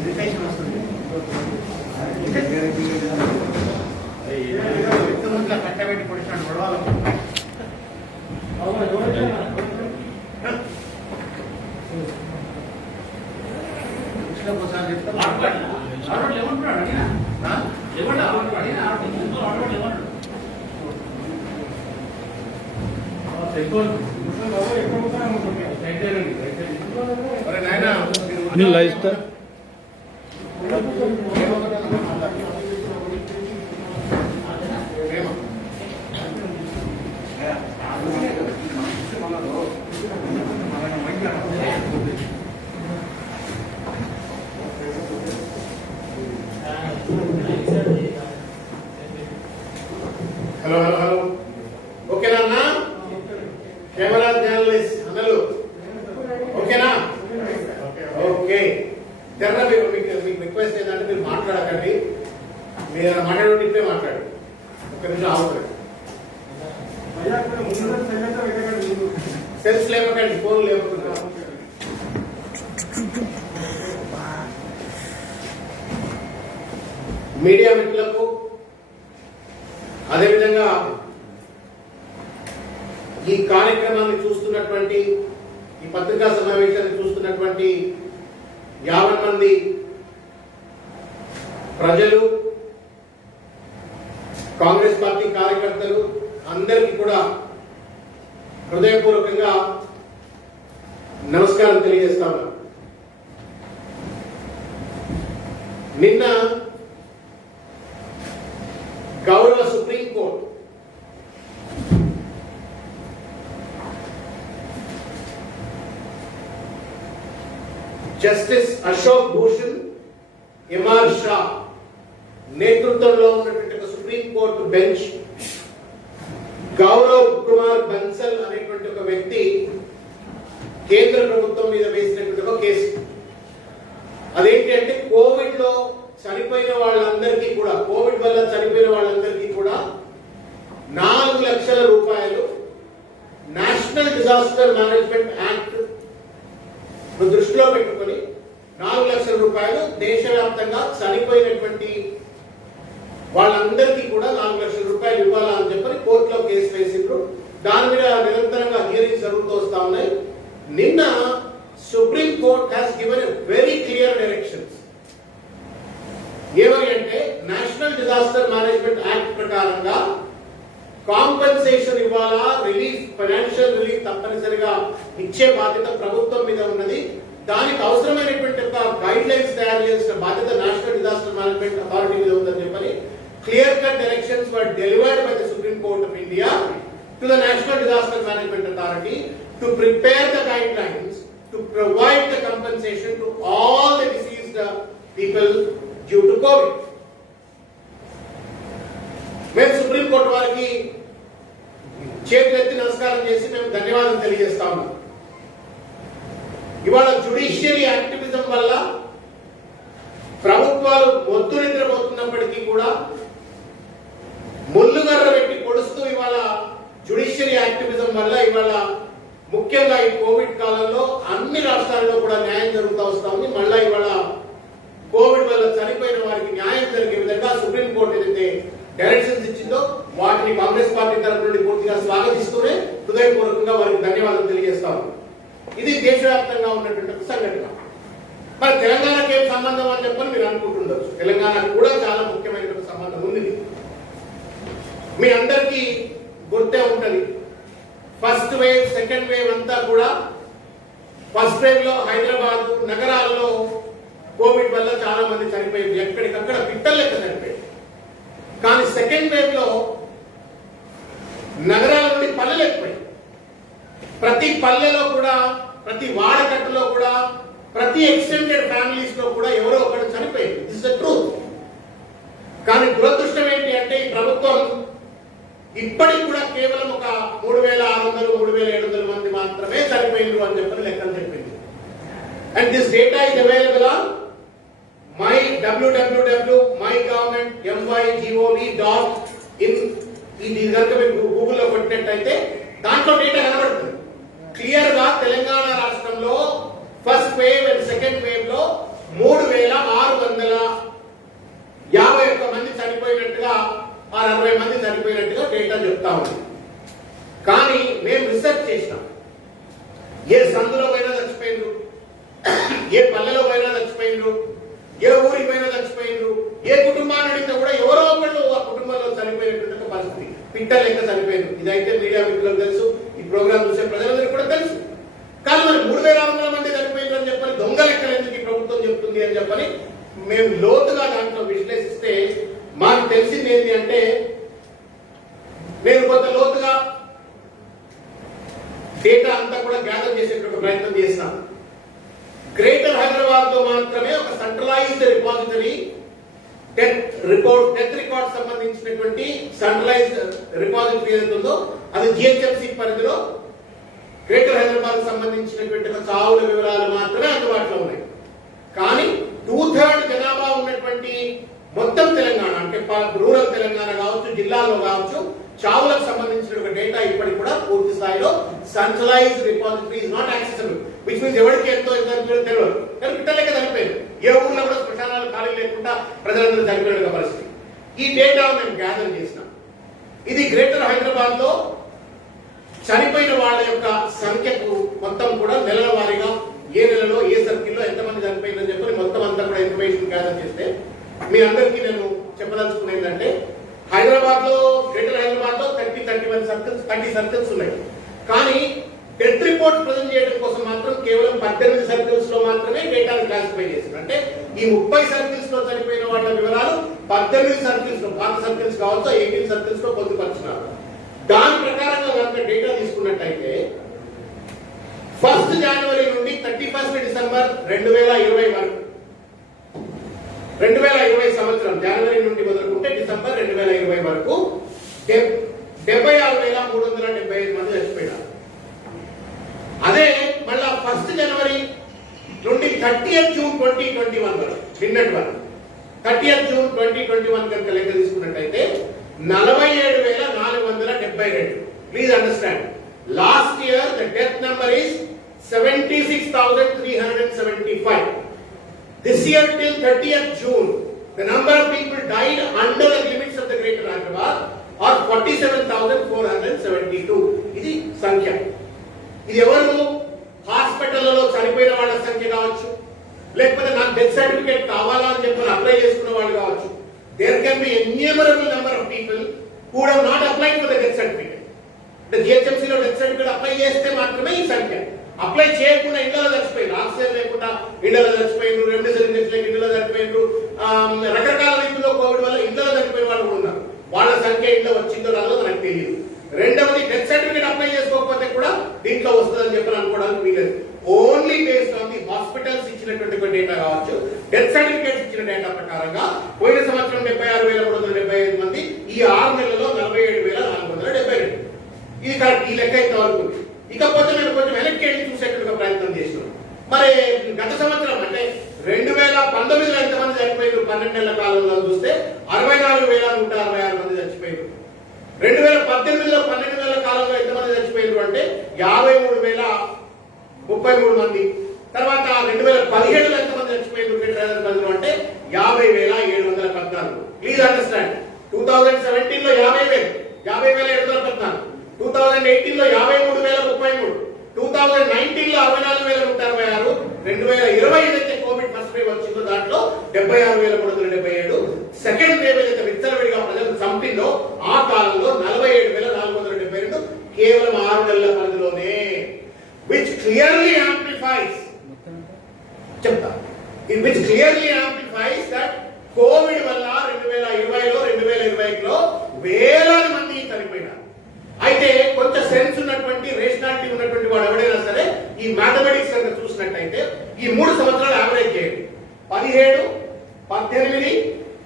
Irritation వస్తుంది. కట్టబెట్టి పొడిచినట్టు గొడవలు. ఒకసారి చెప్తా హలో హలో హలో ఓకేనా అన్న? కెమెరా జర్నలిస్ట్ అన్నలు ఓకేనా? ఓకే తెర మీకు రిక్వెస్ట్ ఏంటంటే మీరు మాట్లాడకండి, మీరు మాట్లాడే ఇప్పుడే మాట్లాడు. ఒక నిమిషం ఆగుతుంది. సెల్స్ లేవకండి, ఫోన్ లేవకుండా. మీడియా మిత్రులకు అదేవిధంగా ఈ కార్యక్రమాన్ని చూస్తున్నటువంటి, ఈ పత్రికా సమావేశాన్ని చూస్తున్నటువంటి 50 మంది ప్రజలు, కాంగ్రెస్ పార్టీ కార్యకర్తలు అందరికీ కూడా హృదయపూర్వకంగా నమస్కారం తెలియజేస్తా ఉన్నా. నిన్న గౌరవ Supreme Court justice Ashok Bhushan, M R Shah నేతృత్వంలో ఉన్నటువంటి ఒక సుప్రీంకోర్టు బెంచ్ గౌరవ్ కుమార్ బన్సల్ అనేటువంటి ఒక వ్యక్తి కేంద్ర ప్రభుత్వం మీద వేసినటువంటి ఒక కేసు. అదేంటి అంటే కోవిడ్ లో చనిపోయిన వాళ్ళందరికీ కూడా, కోవిడ్ వల్ల చనిపోయిన వాళ్ళందరికీ కూడా 4 లక్షల రూపాయలు నేషనల్ డిజాస్టర్ మేనేజ్మెంట్ యాక్ట్ దృష్టిలో పెట్టుకుని 4 లక్షల రూపాయలు దేశవ్యాప్తంగా చనిపోయినటువంటి వాళ్ళందరికీ కూడా 4 లక్షల రూపాయలు ఇవ్వాలా అని చెప్పని కోర్టులో కేసు వేసిండ్రు. దాని మీద నిరంతరంగా హియరింగ్స్ జరుగుతూ వస్తా ఉన్నాయి. నిన్న supreme court has given a very clear directions. ఏమని అంటే నేషనల్ డిజాస్టర్ మేనేజ్మెంట్ యాక్ట్ ప్రకారంగా కాంపెన్సేషన్ ఇవ్వాలా, రిలీఫ్, ఫైనాన్షియల్ రిలీఫ్ తప్పనిసరిగా ఇచ్చే బాధ్యత ప్రభుత్వం మీద ఉన్నది. దానికి అవసరమైనటువంటి గైడ్ లైన్స్ తయారు చేసిన బాధ్యత నేషనల్ డిజాస్టర్ మేనేజ్మెంట్ అథారిటీ మీద ఉందని చెప్పని clear cut directions were delivered by the supreme court of India to the national disaster management authority to prepare the guide lines to provide the compensation to all the diseased people due to Covid. మేము supreme court వారికి చేతులెత్తి నమస్కారం చేసి మేము ధన్యవాదాలు తెలియజేస్తా ఉన్నాం. ఇవాళ జ్యుడిషియరీ యాక్టివిజం వల్ల ప్రభుత్వాలు మొద్దు నిద్రపోతున్నప్పటికీ కూడా ముళ్ళుగర్ర పెట్టి పొడుస్తూ ఇవాళ జ్యుడిషియరీ యాక్టివిజం వల్ల ఇవాళ ముఖ్యంగా ఈ కోవిడ్ కాలంలో అన్ని రాష్ట్రాల్లో కూడా న్యాయం జరుగుతూ వస్తా ఉంది. మళ్ళా ఇవాళ కోవిడ్ వల్ల చనిపోయిన వారికి న్యాయం జరిగే విధంగా సుప్రీంకోర్టు ఏదైతే డైరెక్షన్స్ ఇచ్చిందో వాటిని కాంగ్రెస్ పార్టీ తరఫు నుండి పూర్తిగా స్వాగతిస్తూనే హృదయపూర్వకంగా వారికి ధన్యవాదాలు తెలియజేస్తాము. ఇది దేశవ్యాప్తంగా ఉన్నటువంటి సంఘటన. మరి తెలంగాణకి ఏం సంబంధం అని చెప్పని మీరు అనుకుంటుండొచ్చు. తెలంగాణకు కూడా చాలా ముఖ్యమైనటువంటి సంబంధం ఉంది. మీ అందరికీ గుర్తే ఉంటది, ఫస్ట్ వేవ్, సెకండ్ వేవ్ అంతా కూడా ఫస్ట్ వేవ్ లో హైదరాబాద్ నగరాల్లో కోవిడ్ వల్ల చాలా మంది చనిపోయింది, ఎక్కడికక్కడ పిట్టల లెక్క చనిపోయింది. కానీ సెకండ్ వేవ్ లో నగరాల నుండి పల్లెలు ఎక్కువై, ప్రతి పల్లెలో కూడా, ప్రతి వాడకట్టులో కూడా, ప్రతి ఎక్స్టెండెడ్ ఫ్యామిలీస్ లో కూడా ఎవరో ఒకరు చనిపోయింది. This is the truth. కానీ దురదృష్టం ఏంటి అంటే ఈ ప్రభుత్వం ఇప్పటికి కూడా కేవలం ఒక 3600, 3700 మంది మాత్రమే చనిపోయిండ్రు అని చెప్పని లెక్కలు చెప్పింది. And this data is available on www.mygovernment.my.gov.in. ఇది కనుక మీకు గూగుల్లో కొట్టినట్టయితే దాంట్లో డేటా కనబడుతుంది క్లియర్ గా. తెలంగాణ రాష్ట్రంలో ఫస్ట్ వేవ్ అండ్ సెకండ్ లో 3651 మంది చనిపోయినట్టుగా 60 మంది చనిపోయినట్టుగా డేటా చెప్తా ఉంది. కానీ మేము రీసెర్చ్ చేసినాం. ఏ సందులో పోయినా చచ్చిపోయినరు, ఏ పల్లెలో పోయినా చచ్చిపోయినరు, ఏ ఊరికి పోయినా చచ్చిపోయినరు, ఏ కుటుంబాన్ని అడిగితే కూడా ఎవరో ఒకళ్ళు ఆ కుటుంబంలో చనిపోయినటువంటి పరిస్థితి, పిట్ట లెక్క చనిపోయినారు. ఇదైతే మీడియా మిత్రులకు తెలుసు, ఈ ప్రోగ్రామ్ చూసే ప్రజలందరికీ కూడా తెలుసు. కానీ మరి 3600 మంది చనిపోయినారు అని చెప్పని దొంగ లెక్కలు ఎందుకు ఈ ప్రభుత్వం చెప్తుంది అని చెప్పని మేము లోతుగా దాంట్లో విశ్లేషిస్తే మాకు తెలిసింది ఏంటి అంటే, నేను కొంత లోతుగా డేటా అంతా కూడా గ్యాదర్ చేసేటువంటి ప్రయత్నం చేసినాను. గ్రేటర్ హైదరాబాద్ లో మాత్రమే ఒక సెంట్రలైజ్డ్ రిపాజిటరీ డెత్ రికార్డ్ సంబంధించినటువంటి సెంట్రలైజ్డ్ రిపాజిటరీ ఏదైతే ఉందో అది జిహెచ్ఎంసీ పరిధిలో గ్రేటర్ హైదరాబాద్ సంబంధించినటువంటి చావుల వివరాలు మాత్రమే అందుబాటులో ఉన్నాయి. కానీ 2/3 జనాభా ఉన్నటువంటి మొత్తం తెలంగాణ అంటే రూరల్ తెలంగాణ కావచ్చు, జిల్లాలో కావచ్చు, చావులకు సంబంధించిన డేటా ఇప్పటికి కూడా పూర్తి స్థాయిలో centralised repository is not accessible. Which means ఎవరికి ఎంతో తెలియదు. కానీ పిట్టలేక చనిపోయింది. ఏ ఊర్లో కూడా శ్మశానాలు ఖాళీ లేకుండా ప్రజలందరూ చనిపోయిన పరిస్థితి. ఈ డేటా మేము గ్యాదర్ చేసినాం. ఇది గ్రేటర్ హైదరాబాద్ లో చనిపోయిన వాళ్ళ యొక్క సంఖ్యకు మొత్తం కూడా నెలల వారీగా ఏ నెలలో ఏ సర్కిల్లో ఎంతమంది చనిపోయిందని చెప్పి మొత్తం అంతా కూడా ఇన్ఫర్మేషన్ గ్యాదర్ చేస్తే మీ అందరికీ నేను చెప్పదలుచుకునేది ఏంటంటే, హైదరాబాద్ లో గ్రేటర్ హైదరాబాద్ లో 30 సర్కిల్స్ ఉన్నాయి. కానీ డెత్ రిపోర్ట్ ప్రజెంట్ చేయడం కోసం మాత్రం కేవలం 18 సర్కిల్స్ లో మాత్రమే డేటాను క్లాసిఫై చేశారు. అంటే ఈ 30 సర్కిల్స్ లో చనిపోయిన వాళ్ళ వివరాలు 18 సర్కిల్స్ లో, పాత సర్కిల్స్ కావచ్చు 18 సర్కిల్స్ లో పొందుపరిచినారు. దాని ప్రకారంగా కనుక డేటా తీసుకున్నట్టయితే 1 జనవరి నుండి 31 డిసెంబర్ 2020 వరకు, 2020 సంవత్సరం జనవరి నుండి మొదలుకుంటే డిసెంబర్ 2020 వరకు 76,375 మంది చచ్చిపోయినారు. అదే మళ్ళా 1 జనవరి నుండి 30th జూన్ 2021 వరకు, నిన్నటి వరకు 30th జూన్ 2021 కనుక లెక్క తీసుకున్నట్టయితే 47,472. Please understand, last year the death number is 76,375. This year till 30th June, the number of people died under the limits of the Greater Hyderabad are 47,472. ఇది సంఖ్య. ఇది ఎవరు? హాస్పిటల్లో చనిపోయిన వాళ్ళ సంఖ్య కావచ్చు, లేకపోతే నాకు డెత్ సర్టిఫికేట్ కావాలా అని చెప్పి అప్లై చేసుకున్న వాళ్ళు కావచ్చు. There can be innumerable number of people who would have not applied for the death certificate. The GHMC లో డెత్ సర్టిఫికేట్ అప్లై చేస్తే మాత్రమే ఈ సంఖ్య. అప్లై చేయకుండా ఇళ్లలో చచ్చిపోయినారు, ఆక్సిజన్ లేకుండా ఇళ్లలో చచ్చిపోయినారు, రెమ్డెసివిర్ ఇంజెక్షన్ లేక ఇళ్లలో చచ్చిపోయినారు, రకరకాల రీతిలో కోవిడ్ వల్ల ఇళ్లలో చనిపోయిన వాళ్ళు కూడా ఉన్నారు. వాళ్ళ సంఖ్య ఇంట్లో వచ్చిందో రాదో మనకు తెలియదు. రెండవది, డెత్ సర్టిఫికేట్ అప్లై చేసుకోకపోతే కూడా దీంట్లో వస్తుందని చెప్పి అనుకోవడానికి వీలేదు. Only based on the hospitals ఇచ్చినటువంటి డేటా కావచ్చు, డెత్ సర్టిఫికేట్స్ ఇచ్చిన డేటా ప్రకారంగా పోయిన సంవత్సరం 76,375 మంది, ఈ 6 నెలల్లో 47,472. ఇది కరెక్ట్. ఈ లెక్క అయితే వరకు. ఇకపోతే నేను కొంచెం వెనక్కి వెళ్ళి చూసేట్టుగా ప్రయత్నం చేస్తున్నాను. మరి గత సంవత్సరం అంటే 2019లో ఎంతమంది చనిపోయారు? 12 నెలల కాలంలో చూస్తే 64,166 మంది చచ్చిపోయారు. 2018లో 12 నెలల కాలంలో ఎంతమంది చచ్చిపోయారు అంటే 53,033 మంది. తర్వాత 2017లో ఎంతమంది చచ్చిపోయారు హైదరాబాద్లో అంటే 50,714. ప్లీజ్ అండర్స్టాండ్, 2017లో 50,714, 2018లో 53,033, 2019లో 64,166, 2020 ఏదైతే కోవిడ్ ఫస్ట్ వేవ్ వచ్చిందో దాంట్లో 76,377, సెకండ్ వేవ్ ఏదైతే విచ్చలవిడిగా ప్రజలు చంపిందో ఆ కాలంలో 47,472 కేవలం 6 నెలల పరిధిలోనే. which clearly amplifies that Covid వల్ల 2020లో 2021లో వేలాది మంది చనిపోయినారు. అయితే కొంచెం సెన్స్ ఉన్నటువంటి, రేషనాలిటీ ఉన్నటువంటి వాడు ఎవడైనా సరే ఈ మ్యాథమెటిక్స్ కనుక చూసినట్టయితే ఈ 3 సంవత్సరాలు యావరేజ్ చేయండి. 17, 18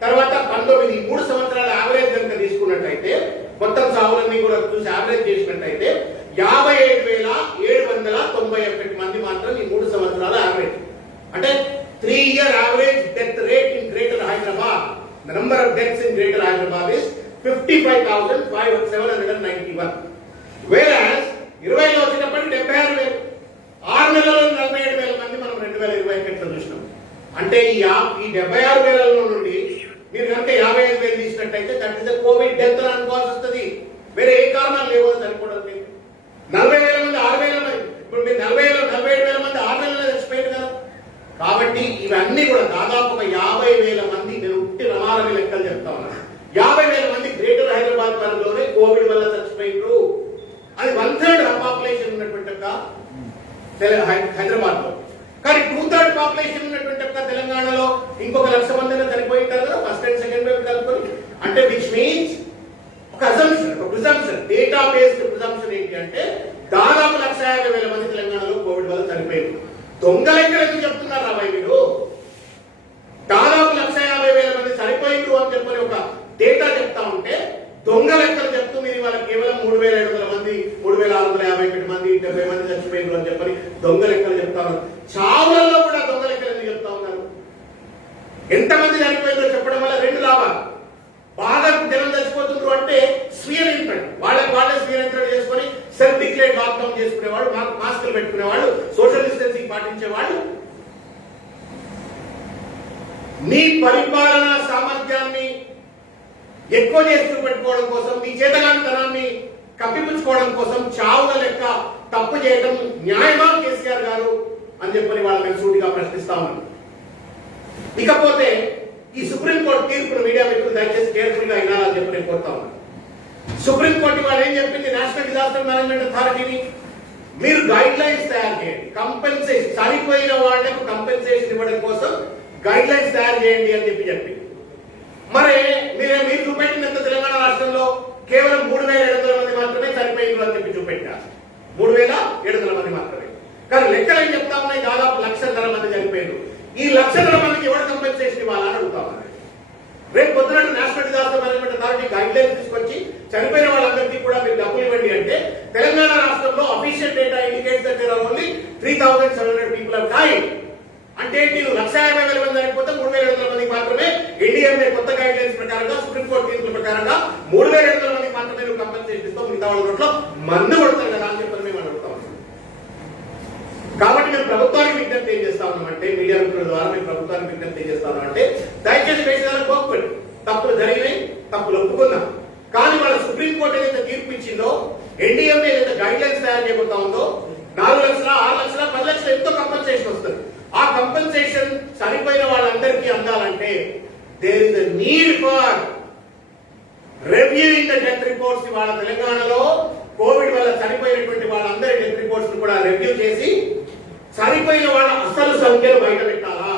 తర్వాత 19, 3 సంవత్సరాల యావరేజ్ కనుక తీసుకున్నట్టయితే మొత్తం సావులన్నీ కూడా చూసి యావరేజ్ చేసినట్టయితే 57,791 మంది మాత్రం ఈ 3 సంవత్సరాల యావరేజ్. అంటే 3-year average death rate in Greater Hyderabad, the number of deaths in Greater Hyderabad is 55,791. Whereas 20లో వచ్చినప్పటికి 76,000, 6 నెలల్లో 47,000 మంది మనం 2020 చూసినాం. హైదరాబాద్ లో. కానీ 2/3 పాపులేషన్ ఉన్నటువంటి ఒక్క తెలంగాణలో ఇంకొక 1,00,000 మంది చనిపోయింటారు కదా ఫస్ట్ అండ్ సెకండ్ వేవ్ కలుపుకొని. అంటే విచ్ మీన్స్ ఒక అజంప్షన్, ఒక ప్రిజంప్షన్, డేటా బేస్డ్ ప్రిజంప్షన్ ఏంటి అంటే దాదాపు 1,50,000 మంది తెలంగాణలో కోవిడ్ వల్ల చనిపోయారు. దొంగ లెక్కలు ఎందుకు చెప్తున్నారు రాబాయ్ మీరు? దాదాపు 1,50,000 మంది చనిపోయిండ్రు అని చెప్పని ఒక డేటా చెప్తా ఉంటే దొంగ లెక్కలు చెప్తూ మీరు ఇవాళ కేవలం 3,700 మంది 3,651 మంది 70 మంది చచ్చిపోయిండ్రు అని చెప్పని దొంగ లెక్కలు చెప్తా ఉన్నారు. చావులలో కూడా దొంగ లెక్కలు ఎందుకు చెప్తా ఉన్నారు? ఎంతమంది చనిపోయిందో చెప్పడం వల్ల 2 లాభాలు. బాగా జనం చచ్చిపోతుండ్రు అంటే స్వీయ నియంత్రణ, వాళ్ళే స్వీయ నియంత్రణ చేసుకొని సెల్ఫ్ డిక్లేర్డ్ లాక్డౌన్ చేసుకునేవాళ్ళు, మాస్కులు పెట్టుకునేవాళ్ళు, సోషల్ డిస్టెన్సింగ్ పాటించేవాళ్ళు. మీ పరిపాలనా సామర్థ్యాన్ని ఎక్కువ చేస్తూ పెట్టుకోవడం కోసం, మీ చేతగానితనాన్ని కప్పిపుచ్చుకోవడం కోసం చావుల లెక్క తప్పు చేయడం న్యాయమా కేసీఆర్ గారు అని చెప్పని వాళ్ళని సూటిగా ప్రశ్నిస్తా ఉన్నాను. ఇకపోతే ఈ సుప్రీంకోర్టు తీర్పును మీడియా మిత్రులు దయచేసి కేర్ఫుల్ గా వినాలని చెప్పి నేను కోరుతా ఉన్నాను. సుప్రీంకోర్టు వాళ్ళు ఏం చెప్పింది? నేషనల్ డిజాస్టర్ మేనేజ్మెంట్ అథారిటీని మీరు గైడ్ లైన్స్ తయారు చేయండి, కంపెన్సేషన్, చనిపోయిన వాళ్లకు కంపెన్సేషన్ ఇవ్వడం కోసం గైడ్ లైన్స్ తయారు చేయండి అని చెప్పింది. మరి మీరు చూపెట్టినంత తెలంగాణ రాష్ట్రంలో కేవలం 3,700 మంది మాత్రమే చనిపోయింది అని చెప్పి చూపెట్టారు. 3,700 మంది మాత్రమే. కానీ లెక్కలు ఏం చెప్తా ఉన్నాయి? దాదాపు 1,00,000 మంది చనిపోయారు. ఈ 1,00,000 మందికి ఎవరు కంపెన్సేషన్ ఇవ్వాలని అడుగుతా ఉన్నారు. రేపు పొద్దున national disaster management authority guide lines తీసుకొచ్చి చనిపోయిన వాళ్ళందరికీ కూడా మీరు డబ్బులు ఇవ్వండి అంటే తెలంగాణ రాష్ట్రంలో official data indicates that there are only 3,700 people are died. అంటే మీరు 1,50,000 మంది చనిపోతే 3,700 మందికి మాత్రమే ఎన్డీఎంఏ కొత్త గైడ్ లైన్స్ ప్రకారంగా, సుప్రీంకోర్టు తీర్పుల ప్రకారంగా 3,700 మందికి మాత్రమే నువ్వు కంపెన్సేషన్ ఇస్తావు, మిగతా వాళ్ళ రోడ్లో మందు కొడతారు కదా అని చెప్పని మేము అడుగుతాం. కాబట్టి మేము ప్రభుత్వానికి విజ్ఞప్తి ఏం చేస్తా ఉన్నామంటే, మీడియా మిత్రుల ద్వారా మేము ప్రభుత్వానికి విజ్ఞప్తి ఏం చేస్తా ఉన్నామంటే దయచేసి వేసేదానికి కోప్పండి. తప్పులు జరిగినాయి, తప్పులు ఒప్పుకుందాం. కానీ వాళ్ళ సుప్రీంకోర్టు ఏదైతే తీర్పు ఇచ్చిందో, ఎన్డీఎంఏ ఏదైతే గైడ్ లైన్స్ తయారు చేయబోతా ఉందో 4 లక్షల, 6 లక్షల, 10 లక్షల ఎంతో కంపెన్సేషన్ వస్తుంది. ఆ కంపెన్సేషన్ చనిపోయిన వాళ్ళందరికీ అందాలంటే there is a need for reviewing the death reports. ఇవాళ తెలంగాణలో కోవిడ్ వల్ల చనిపోయినటువంటి వాళ్ళందరి డెత్ రిపోర్ట్స్ కూడా రివ్యూ చేసి చనిపోయిన వాళ్ళ అసలు సంఖ్యను బయట పెట్టాలా.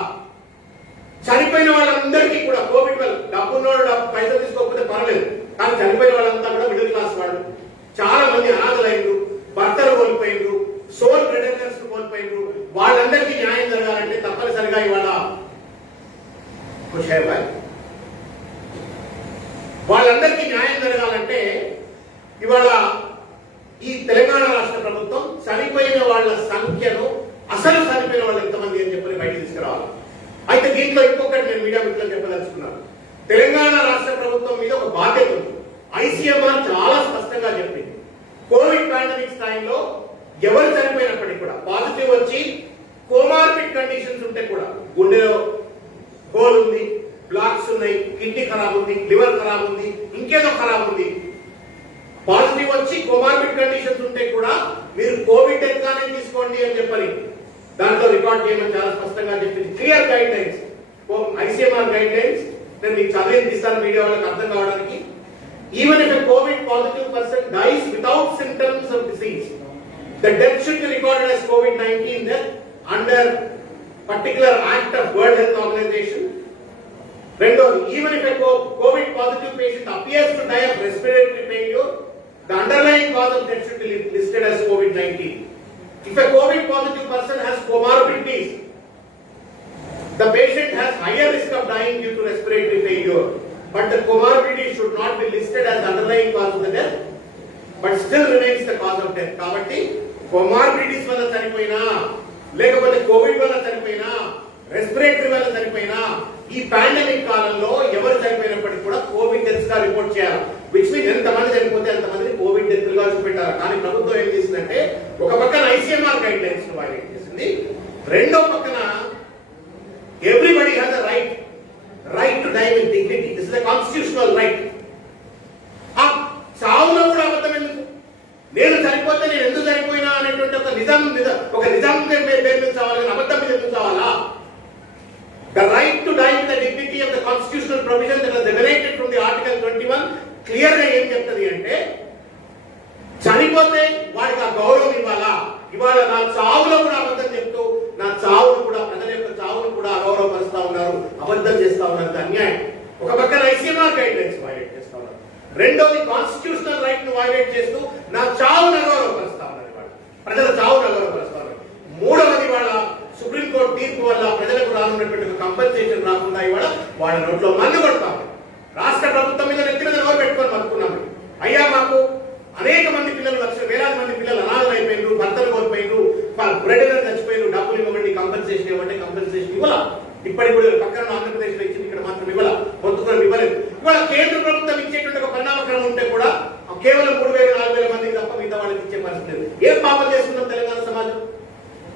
చనిపోయిన వాళ్ళందరికీ కూడా కోవిడ్ వల్ల డబ్బున్నోడు పైసలు తీసుకోకపోతే పర్వాలేదు, కానీ చనిపోయిన వాళ్ళంతా కూడా మిడిల్ క్లాస్ వాళ్ళు, చాలా మంది అనాథలైనరు, భర్తలు కోల్పోయినరు, సోల్ ప్రెడేటర్స్ కోల్పోయినరు. వాళ్ళందరికీ న్యాయం జరగాలంటే తప్పనిసరిగా ఇవాళ వాళ్ళందరికీ న్యాయం జరగాలంటే ఇవాళ ఈ తెలంగాణ రాష్ట్ర ప్రభుత్వం చనిపోయిన వాళ్ళ సంఖ్యను, అసలు చనిపోయిన వాళ్ళు ఎంతమంది అని చెప్పి బయట తీసుకురావాలి. అయితే దీంట్లో ఇంకొకటి నేను మీడియా మిత్రులు చెప్పదలుచుకున్నాను. తెలంగాణ రాష్ట్ర ప్రభుత్వం మీద ఒక బాధ్యత ఉంది. ఐసీఎంఆర్ చాలా స్పష్టంగా చెప్పింది, కోవిడ్ పాండమిక్స్ టైంలో ఎవరు చనిపోయినప్పటికీ కూడా పాజిటివ్ వచ్చి కోమార్బిడ్ కండిషన్స్ ఉంటే కూడా, గుండెలో హోల్ ఉంది, బ్లాక్స్ ఉన్నాయి, కిడ్నీ ఖరాబ్ ఉంది, లివర్ ఖరాబ్ ఉంది, ఇంకేదో ఖరాబ్ ఉంది, పాజిటివ్ వచ్చి కోమార్బిడ్ కండిషన్స్ ఉంటే కూడా మీరు కోవిడ్ డెత్ గానే తీసుకోండి అని చెప్పని దాంట్లో రికార్డ్ చేయమని చాలా స్పష్టంగా చెప్పింది. Clear guide lines, ICMR guide lines. నేను మీకు చదివి ఇస్తాను మీడియా వాళ్ళకి అర్థం కావడానికి. Even if a Covid positive person dice without symptoms of disease, the death should be recorded as COVID-19 death under particular act of World Health Organization. Rendodu, even if a COVID positive patient appears to die of respiratory failure, the underlying cause of death should be listed as COVID-19. If a COVID positive person has comorbidities, the patient has higher risk of dying due to respiratory failure, but the comorbidity should not be listed as underlying cause of the death, but still remains the cause of death. కాబట్టి comorbidities వల్ల చనిపోయినా, లేకపోతే Covid వల్ల చనిపోయినా, respiratory వల్ల చనిపోయినా, ఈ pandemic కాలంలో ఎవరు చనిపోయినప్పటికీ కూడా కోవిడ్ డెత్స్ గా రిపోర్ట్ చేయాలి. విచ్ మీన్స్ ఎంతమంది చనిపోతే అంతమందిని కోవిడ్ డెత్ గా చూపెట్టారు. కానీ ప్రభుత్వం ఏం చేసిందంటే, ఒక పక్కన ఐసీఎంఆర్ గైడ్ లైన్స్ వైలేట్ చేసింది, రెండో పక్కన everybody has a right to die with dignity. This is a constitutional right. ఆ చావులో కూడా అబద్ధం ఎందుకు? నేను చనిపోతే నేను ఎందుకు చనిపోయినా అనేటువంటి ఒక నిజం పేరు మీద చావాలి, అబద్ధం మీద ఎందుకు చావాలా? The right to die with the dignity of the constitutional provision that was emanated from the Article 21 clear గా ఏం చెప్తుంది అంటే, చనిపోతే వాడికి ఆ గౌరవం ఇవ్వాలా. ఇవాళ ఇవాళ నా చావులో కూడా అబద్ధం చెప్తూ నా చావును కూడా ప్రజల యొక్క చావును కూడా అగౌరవపరుస్తా ఉన్నారు, అబద్ధం చేస్తా ఉన్నారు. అన్యాయం. ఒక పక్కన ఐసీఎంఆర్ గైడ్ లైన్స్ వైలేట్ చేస్తా ఉన్నారు, రెండోది కాన్స్టిట్యూషనల్ రైట్ ను వైలేట్ చేస్తూ నా చావును అగౌరవపరుస్తా ఉన్నారు, ఇవాళ ప్రజల చావును అగౌరవపరుస్తా ఉన్నారు. మూడవది ఇవాళ సుప్రీంకోర్టు తీర్పు వల్ల ప్రజలకు రానున్నటువంటి కంపెన్సేషన్ రాకుండా ఇవాళ వాళ్ళ నోట్లో మన్ను కొడతాం. రాష్ట్ర ప్రభుత్వం మీద నెత్తి మీద నోరు పెట్టుకొని బతుకున్నాము. అయ్యా మాకు అనేక మంది పిల్లలు, వేలాది మంది పిల్లలు అనాథలు అయిపోయినారు, భర్తలు కోల్పోయినారు, బ్రెడ్ చచ్చిపోయినారు, డబ్బులు ఇవ్వండి, కంపెన్సేషన్ ఇవ్వండి. కంపెన్సేషన్ ఇవ్వాల. ఇప్పటికి కూడా పక్కన ఆంధ్రప్రదేశ్ లో ఇచ్చింది, ఇక్కడ మాత్రం ఇవ్వాల, పొందుకొని ఇవ్వలేదు. ఇవాళ కేంద్ర ప్రభుత్వం ఇచ్చేటువంటి ఒక పరిణామక్రమం ఉంటే కూడా కేవలం 3,000 4,000 మందికి తప్ప మిగతా వాళ్ళకి ఇచ్చే పరిస్థితి లేదు. ఏం పాపం చేస్తున్నాం తెలంగాణ సమాజం?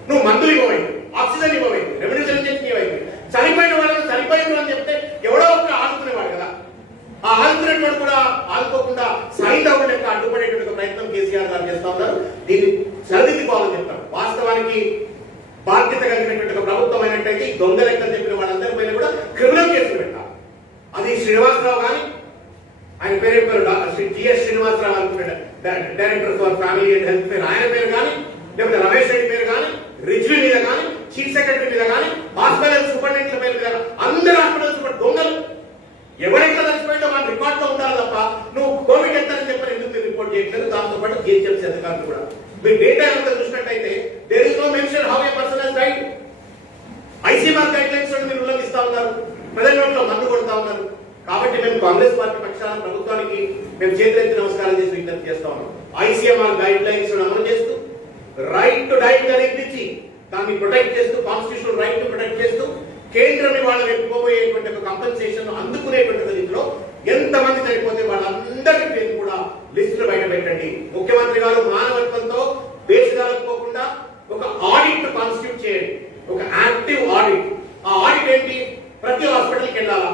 నువ్వు మందులు ఇవ్వవైంది, ఆక్సిజన్ ఇవ్వవైంది, రెవెన్యూ ఇంజెక్షన్ ఇవ్వైంది. చనిపోయిన వాళ్ళని చనిపోయిన అని చెప్తే ఎవడో ఒక్క ఆదుకునేవాడు కదా. ఆ ఆదుకునేటువంటి కూడా ఆదుకోకుండా సైంధవుల యొక్క అడ్డుపడేటువంటి ప్రయత్నం కేసీఆర్ గారు చేస్తా ఉన్నారు. దీన్ని సరిదిద్దుకోవాలని చెప్తారు. వాస్తవానికి బాధ్యత కలిగినటువంటి ఒక ప్రభుత్వం అయినట్టయితే ఈ దొంగ లెక్కలు చెప్పిన వాళ్ళందరి పైన కూడా క్రిమినల్ కేసులు పెట్టాలి. అది శ్రీనివాసరావు కానీ, ఆయన పేరు చెప్పారు జిఎస్ శ్రీనివాసరావు అనుకుంటాడు, director for family and health పేరు, ఆయన పేరు కానీ, లేకపోతే రమేష్ రెడ్డి పేరు కానీ, రిజ్వీ మీద కానీ, చీఫ్ సెక్రటరీ మీద కానీ, హాస్పిటల్ సూపరింటెండెంట్ల పేరు మీద, అందరు హాస్పిటల్ సూపర్ దొంగలు. ఎవరెక్కడ చచ్చిపోయిందో మన రికార్డ్ లో ఉండాలి తప్ప నువ్వు కోవిడ్ ఎంతని చెప్పని ఎందుకు మీరు రిపోర్ట్ చేయట్లేదు? దాంతో పాటు జిహెచ్ఎంసీ అధికారులు కూడా మీరు డేటా ఎంత చూసినట్టయితే there is no mention how a person has died. ICMR guidelines మీరు ఉల్లంఘిస్తా ఉన్నారు, ప్రజల నోట్లో మందు కొడతా ఉన్నారు. కాబట్టి మేము కాంగ్రెస్ పార్టీ పక్షాన ప్రభుత్వానికి మేము చేతులెత్తి నమస్కారం చేసి విజ్ఞప్తి చేస్తా ఉన్నాం. ఐసీఎంఆర్ గైడ్ లైన్స్ అమలు చేస్తూ రైట్ టు డైట్ అనేది దాన్ని ప్రొటెక్ట్ చేస్తూ, కాన్స్టిట్యూషనల్ రైట్ ను ప్రొటెక్ట్ చేస్తూ, కేంద్రం వాళ్ళని ఎక్కువబోయేటువంటి ఒక కంపెన్సేషన్ అందుకునేటువంటి రీతిలో ఎంతమంది చనిపోతే వాళ్ళందరి పేరు కూడా లిస్టులు బయట పెట్టండి. ముఖ్యమంత్రి గారు మానవత్వంతో బేసిదాలకపోకుండా ఒక ఆడిట్ కాన్స్టిట్యూట్ చేయండి, ఒక యాక్టివ్ ఆడిట్. ఆ ఆడిట్ ఏంటి? ప్రతి హాస్పిటల్కి వెళ్ళాలా?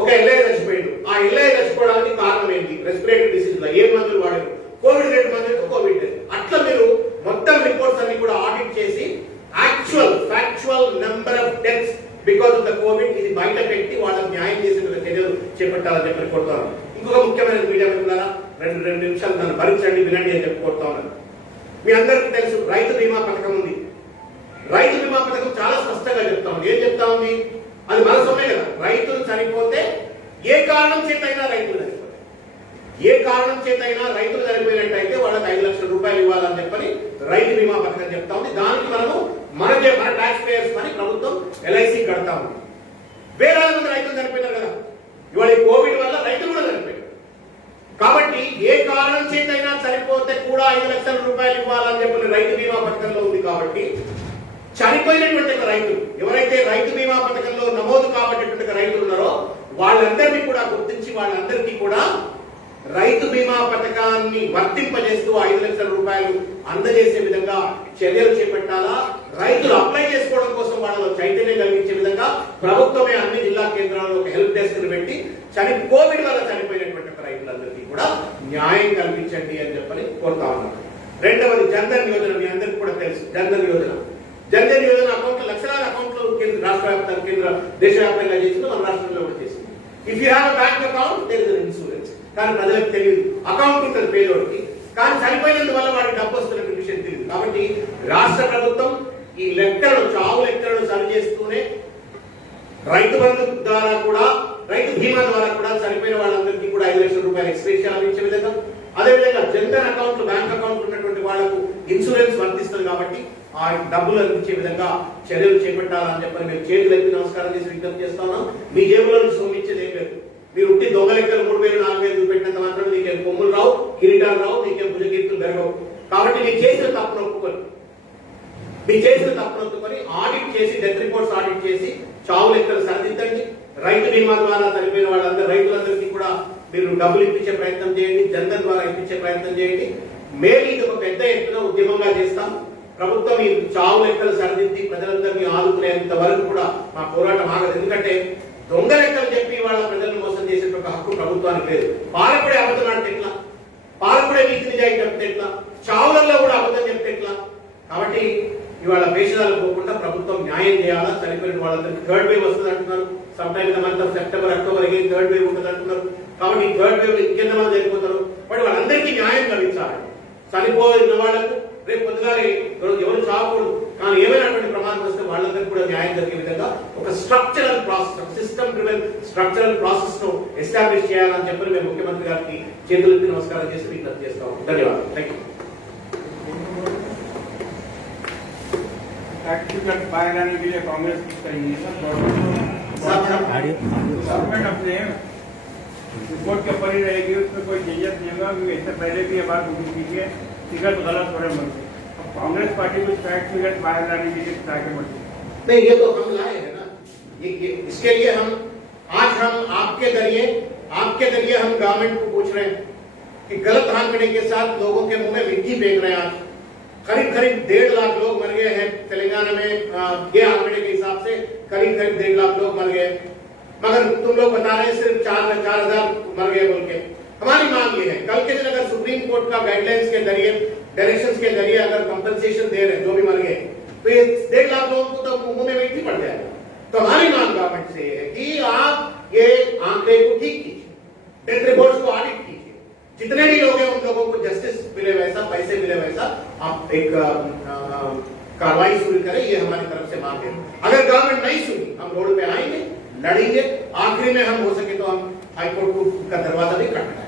ఒక ఎల్ఐ చచ్చిపోయాడు, ఆ ఎల్ఐ చచ్చిపోవడానికి కారణం ఏంటి? రెస్పిరేటరీ డిసీజ్ లో ఏ మందులు వాడారు, కోవిడ్ 2 మందులు, కోవిడ్ అట్లా మీరు మొత్తం రిపోర్ట్స్ అన్ని కూడా ఆడిట్ చేసి factual number of deaths because of the Covid ఇది బయట పెట్టి వాళ్ళకి న్యాయం చేసే చర్యలు చేపట్టాలని చెప్పి కోరుతాను. ఇంకొక ముఖ్యమైన మీడియా మిత్రులారా, రెండు నిమిషాలు నన్ను భరించండి, వినండి అని చెప్పి కోరుతా ఉన్నాను. మీ అందరికీ తెలుసు రైతు బీమా పథకం ఉంది. రైతు బీమా పథకం చాలా స్పష్టంగా చెప్తా ఉంది. ఏం చెప్తా ఉంది? అది మన సొమ్మే కదా. రైతులు చనిపోతే ఏ కారణం చేతైనా రైతులు చనిపోతే, ఏ కారణం చేతైనా రైతులు చనిపోయినట్టయితే వాళ్ళకి 5 లక్షల రూపాయలు ఇవ్వాలని చెప్పని రైతు బీమా పథకం చెప్తా ఉంది. దానికి మనము మన ట్యాక్స్ పేయర్స్ అని ప్రభుత్వం ఎల్ఐసి కడతా ఉంది. వేలాది మంది రైతులు చనిపోయినారు కదా. ఇవాళ ఈ కోవిడ్ వల్ల రైతులు కూడా చనిపోయారు. కాబట్టి ఏ కారణం చేతైనా చనిపోతే కూడా 5 లక్షల రూపాయలు ఇవ్వాలని చెప్పిన రైతు బీమా పథకంలో ఉంది. కాబట్టి చనిపోయినటువంటి రైతులు ఎవరైతే రైతు బీమా పథకంలో నమోదు కాబట్టేటువంటి రైతులు ఉన్నారో వాళ్ళందరినీ కూడా గుర్తించి వాళ్ళందరికీ కూడా రైతు బీమా పథకాన్ని వర్తింపజేస్తూ 5 లక్షల రూపాయలు అందజేసే విధంగా చర్యలు చేపట్టాలా. రైతులు అప్లై చేసుకోవడం కోసం వాళ్ళలో చైతన్యం కలిగించే విధంగా ప్రభుత్వమే అన్ని జిల్లా కేంద్రాల్లో ఒక హెల్ప్ డెస్క్ ను పెట్టి కోవిడ్ వల్ల చనిపోయినటువంటి రైతులందరికీ కూడా న్యాయం కల్పించండి అని చెప్పని కోరుతా ఉన్నాను. రెండవది జన్ధన్ యోజన. మీ అందరికీ కూడా తెలుసు జన్ధన్ యోజన. జన్ధన్ యోజన అకౌంట్లు లక్షలాది అకౌంట్లు రాష్ట్ర వ్యాప్తంగా కేంద్ర దేశవ్యాప్తంగా చేసింది, మన రాష్ట్రంలో కూడా చేసింది. If you have bank account there is insurance. కానీ ప్రజలకు తెలియదు. అకౌంట్ ఉంటుంది పేదోడికి, కానీ చనిపోయినందువల్ల వాడికి డబ్బు వస్తున్న విషయం తెలియదు. కాబట్టి రాష్ట్ర ప్రభుత్వం ఈ లెక్కలను, చావు లెక్కలను సరి చేస్తూనే రైతు బంధు ద్వారా కూడా, రైతు బీమా ద్వారా కూడా చనిపోయిన వాళ్ళందరికీ కూడా 5 లక్షల రూపాయలు ఎక్స్‌గ్రేషియా ఇచ్చే విధంగా, అదేవిధంగా జన్ధన్ అకౌంట్, బ్యాంక్ అకౌంట్ ఉన్నటువంటి వాళ్లకు ఇన్సూరెన్స్ వర్తిస్తుంది. కాబట్టి ఆ డబ్బులు అందించే విధంగా చర్యలు చేపట్టాలని చెప్పని మేము చేతులు ఎత్తి నమస్కారం చేసి విజ్ఞప్తి చేస్తా ఉన్నాం. మీ జేబులో సొమ్మిచ్చేది ఏం లేదు. మీరు ఉట్టి దొంగ లెక్కలు 3,000 4,000 చూపెట్టినంత మాత్రం నీకేం కొమ్ములు రావు, కిరీటాలు రావు, నీకేం భుజకీర్తులు పెరగవు. కాబట్టి మీరు చేసిన తప్పును ఒప్పుకొని, మీ చేసిన తప్పును ఒప్పుకొని ఆడిట్ చేసి, డెత్ రిపోర్ట్స్ ఆడిట్ చేసి చావు లెక్కలు సరిదిద్దండి. రైతు బీమా ద్వారా చనిపోయిన వాళ్ళందరూ రైతులందరికీ కూడా మీరు డబ్బులు ఇప్పించే ప్రయత్నం చేయండి. జన్ధన్ ద్వారా ఇప్పించే ప్రయత్నం చేయండి. మేము ఇది ఒక పెద్ద ఎత్తున ఉద్యమంగా చేస్తాం. ప్రభుత్వం ఈ చావు లెక్కలు సరిదిద్ది ప్రజలందరినీ ఆదుకునేంత వరకు కూడా మా పోరాటం ఆగదు. ఎందుకంటే దొంగ లెక్కలు చెప్పి వాళ్ళ ప్రజలను మోసం చేసేటువంటి హక్కు ప్రభుత్వానికి లేదు. పాలకుడే అబద్ధం ఆడితే ఎట్లా? పాలకుడే నీతి నిజాయితీ చెప్తే ఎట్లా? చావులలో కూడా అబద్ధం చెప్తే ఎట్లా? కాబట్టి ఇవాళ పేషాలకు పోకుండా ప్రభుత్వం న్యాయం చేయాలా. చనిపోయిన వాళ్ళందరికీ థర్డ్ వేవ్ వస్తుంది అంటున్నారు. Some time in the month of September, October again third wave ఉంటుంది అంటున్నారు. కాబట్టి ఈ థర్డ్ వేవ్ ఇంకెంతమంది చనిపోతారు? బట్ వాళ్ళందరికీ న్యాయం కలిగించాలి. చనిపోయిన వాళ్లకు రేపు పొద్దుగాలి ఎవరు చావకూడదు, కానీ ఏమైనటువంటి ప్రమాదం వస్తే వాళ్ళందరికీ కూడా న్యాయం జరిగే విధంగా ఒక structural process, system driven structural process ను ఎస్టాబ్లిష్ చేయాలని చెప్పి మేము ముఖ్యమంత్రి గారికి చేతులెత్తి నమస్కారం చేసి విజ్ఞప్తి చేస్తాం. ధన్యవాదాలు. Thank you. बाहर आने के लिए कांग्रेस की करेंगे गवर्नमेंट अपने रिपोर्ट के ऊपर ही रहेगी, उसमें कोई झंझट नहीं होगा, क्योंकि इससे पहले भी ये बात उठी कीजिए फिगर गलत हो रहे हैं। अब कांग्रेस पार्टी कुछ फैक्ट फिगर बाहर लाने के लिए आगे बढ़ती नहीं, ये तो हम लाए हैं ना, ये इसके लिए हम आज हम आपके जरिए हम गवर्नमेंट को पूछ रहे हैं कि गलत आंकड़े के साथ लोगों के मुंह में मिट्टी फेंक रहे हैं। आज करीब 1.5 लाख लोग मर गए हैं तेलंगाना में, ये आंकड़े के हिसाब से करीब 1.5 लाख लोग मर गए, मगर तुम लोग बता रहे हैं सिर्फ 4,000 मर गए बोल के। हमारी मांग ये है, कल के दिन अगर सुप्रीम कोर्ट का गाइडलाइंस के जरिए, डायरेक्शंस के जरिए अगर कंपनसेशन दे रहे हैं जो भी मर गए, तो ये 1.5 लाख लोगों को तो मुंह में मिट्टी पड़ जाएगा। तो हमारी मांग गवर्नमेंट से ये है कि आप ये आंकड़े को ठीक कीजिए, डेथ रिपोर्ट्स को ऑडिट कीजिए, जितने भी लोग हैं उन लोगों को जस्टिस मिले वैसा, पैसे मिले वैसा आप एक कार्रवाई शुरू करें, ये हमारी तरफ से मांग है। अगर गवर्नमेंट नहीं सुनी, हम रोड पे आएंगे, लड़ेंगे, आखिरी में हम हो सके तो हम हाईकोर्ट का दरवाजा भी खटखटाएंगे।